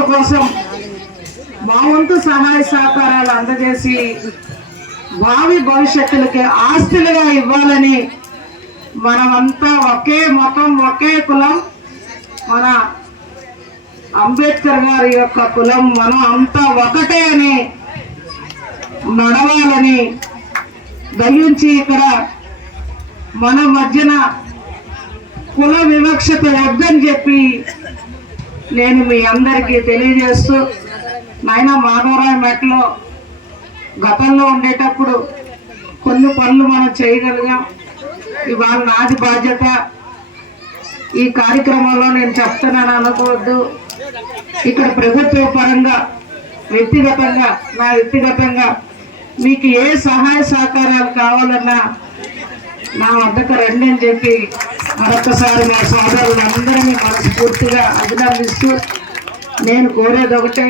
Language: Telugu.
భవిష్యత్తుల కోసం మా వంతు సహాయ సహకారాలు అందజేసి భావి భవిష్యత్తులకి ఆస్తులుగా ఇవ్వాలని మనమంతా ఒకే మతం ఒకే కులం. మన అంబేద్కర్ గారి యొక్క కులం మనం అంతా ఒకటే అని నడవాలని దయించి ఇక్కడ మన మధ్యన కుల వివక్షత వద్దని చెప్పి నేను మీ అందరికీ తెలియజేస్తూ నాయన మాధవరాయ మెట్లో గతంలో ఉండేటప్పుడు కొన్ని పనులు మనం చేయగలిగాం. ఇవాళ నాది బాధ్యత ఈ కార్యక్రమంలో నేను చెప్తున్నాను అనుకోవద్దు. ఇక్కడ ప్రభుత్వ పరంగా వ్యక్తిగతంగా నా వ్యక్తిగతంగా మీకు ఏ సహాయ సహకారాలు కావాలన్నా నా వద్దకు రండి అని చెప్పి మరొకసారి మా సోదరులందరినీ మనస్ఫూర్తిగా అభినందిస్తూ నేను కోరేది ఒకటే